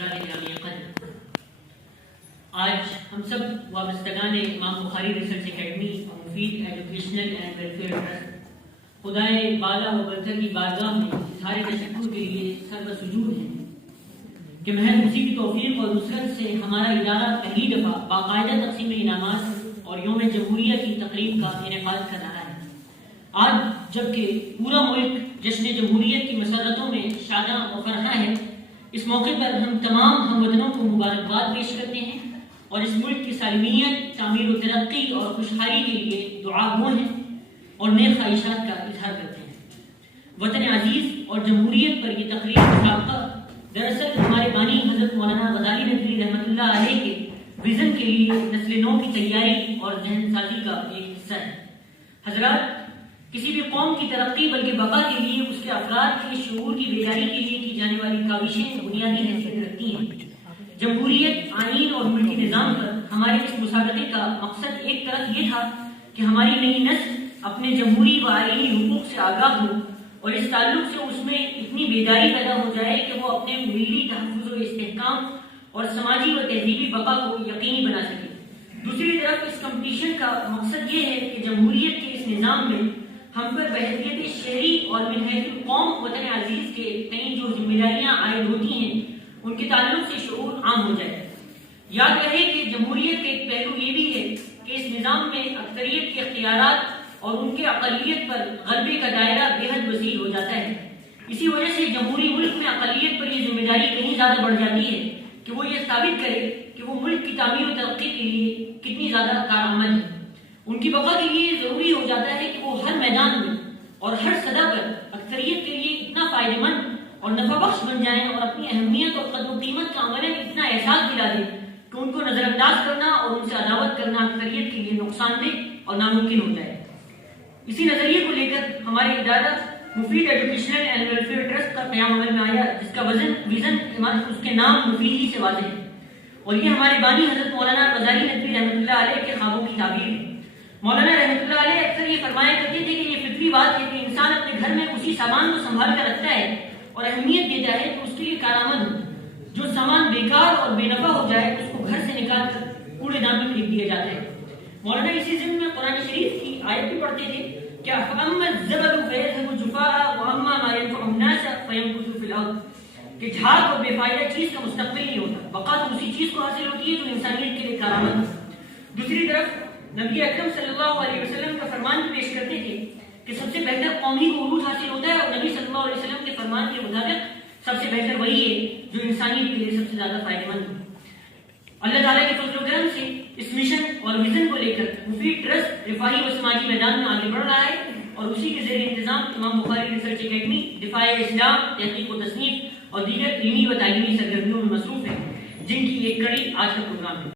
حضرات گرامی قدر، آج ہم سب وابستگان امام بخاری ریسرچ اکیڈمی اور مفید ایجوکیشنل اینڈ ویلفیئر ٹرسٹ خدائے بالا و برتر کی بارگاہ میں اظہار تشکر کے لیے سر سجود ہیں کہ محض اسی کی توفیق اور نصرت سے ہمارا ادارہ پہلی دفعہ باقاعدہ تقسیم انعامات اور یوم جمہوریہ کی تقریب کا انعقاد کر رہا ہے۔ آج جبکہ پورا ملک جشن جمہوریت کی مسرتوں میں شاداں و فرحاں ہے، اس موقع پر ہم تمام ہم وطنوں کو مبارکباد پیش کرتے ہیں اور اس ملک کی سالمیت، تعمیر و ترقی اور خوشحالی کے لیے دعا گو ہیں اور نیک خواہشات کا اظہار کرتے ہیں۔ وطن عزیز اور جمہوریت پر یہ تقریب مسابقہ دراصل ہمارے بانی حضرت مولانا غزالی ندوی رحمۃ اللہ علیہ کے ویژن کے لیے نسل نو کی تیاری اور ذہن سازی کا ایک حصہ ہے۔ حضرات، کسی بھی قوم کی ترقی بلکہ بقا کے لیے اس کے افراد کے شعور کی بیداری کے لیے کی جانے والی کاوشیں بنیادی حیثیت رکھتی ہیں۔ جمہوریت، آئین اور ملکی نظام پر ہمارے اس مسابقے کا مقصد ایک طرف یہ تھا کہ ہماری نئی نسل اپنے جمہوری و آئینی حقوق سے آگاہ ہو اور اس تعلق سے اس میں اتنی بیداری پیدا ہو جائے کہ وہ اپنے ملی تحفظ و استحکام اور سماجی و تہذیبی بقا کو یقینی بنا سکے۔ دوسری طرف اس کمپٹیشن کا مقصد یہ ہے کہ جمہوریت کے اس نظام میں ہم پر بحیثیت شہری اور من حیث قوم وطن عزیز کے کئی جو ذمہ داریاں عائد ہوتی ہیں ان کے تعلق سے شعور عام ہو جائے۔ یاد رہے کہ جمہوریت کا ایک پہلو یہ بھی ہے کہ اس نظام میں اکثریت کے اختیارات اور ان کے اقلیت پر غلبے کا دائرہ بے حد وسیع ہو جاتا ہے۔ اسی وجہ سے جمہوری ملک میں اقلیت پر یہ ذمہ داری کہیں زیادہ بڑھ جاتی ہے کہ وہ یہ ثابت کرے کہ وہ ملک کی تعمیر و ترقی کے لیے کتنی زیادہ کارآمد ہے۔ ان کی بقا کے لیے ضروری ہو جاتا ہے کہ وہ ہر میدان میں اور ہر سطح پر اکثریت کے لیے اتنا فائدہ مند اور نفع بخش بن جائیں اور اپنی اہمیت اور قدر و قیمت کا عملاً اتنا احساس دلا دیں کہ ان کو نظر انداز کرنا اور ان سے عداوت کرنا اکثریت کے لیے نقصان دہ اور ناممکن ہو جائے۔ اسی نظریے کو لے کر ہمارے ادارہ مفید ایجوکیشنل اینڈ ویلفیئر ٹرسٹ کا قیام عمل میں آیا، جس کا ویژن اس کے نام مفید ہی سے واضح ہے اور یہ ہمارے بانی حضرت مولانا غزالی ندوی رحمۃ اللہ علیہ کے خوابوں کی تعبیر ہے۔ مولانا رحمۃ اللہ علیہ اکثر یہ فرمایا کرتے تھے کہ یہ فطری بات ہے کہ انسان اپنے گھر میں اسی سامان کو سنبھال کر رکھتا ہے اور اہمیت دیتا ہے کہ اس کے لیے کارآمد ہو۔ جو سامان بیکار اور بے نفع ہو جائے اس کو گھر سے نکال کر کوڑے دان میں پھینک دیا جاتا ہے۔ مولانا اسی ضمن میں قرآن شریف کی آیت بھی پڑھتے تھے کہ فَأَمَّا الزَّبَدُ فَيَذْهَبُ جُفَاءً وَأَمَّا مَا يَنفَعُ النَّاسَ فَيَمْكُثُ فِي الْأَرْضِ، کہ جھاگ اور بے فائدہ چیز کا مستقبل نہیں ہوتا، بقا تو اسی چیز کو حاصل ہوتی ہے جو انسانیت کے لیے کارآمد ہو۔ دوسری طرف نبی اکرم صلی اللہ علیہ وسلم کا فرمان بھی پیش کرتے تھے کہ سب سے بہتر قومی کو عروج حاصل ہوتا ہے اور نبی صلی اللہ علیہ وسلم کے فرمان کے مطابق سب سے بہتر وہی ہے جو انسانیت کے لیے سب سے زیادہ فائدہ مند ہو۔ اللہ تعالیٰ کے فضل و کرم سے اس مشن اور ویژن کو لے کر مفید ٹرسٹ رفاہی و سماجی میدان میں آگے بڑھ رہا ہے اور اسی کے زیر انتظام امام بخاری ریسرچ اکیڈمی دفاع اسلام، تحقیق و تصنیف اور دیگر علمی و تعلیمی سرگرمیوں میں مصروف ہے، جن کی ایک کڑی آج کا پروگرام ہے۔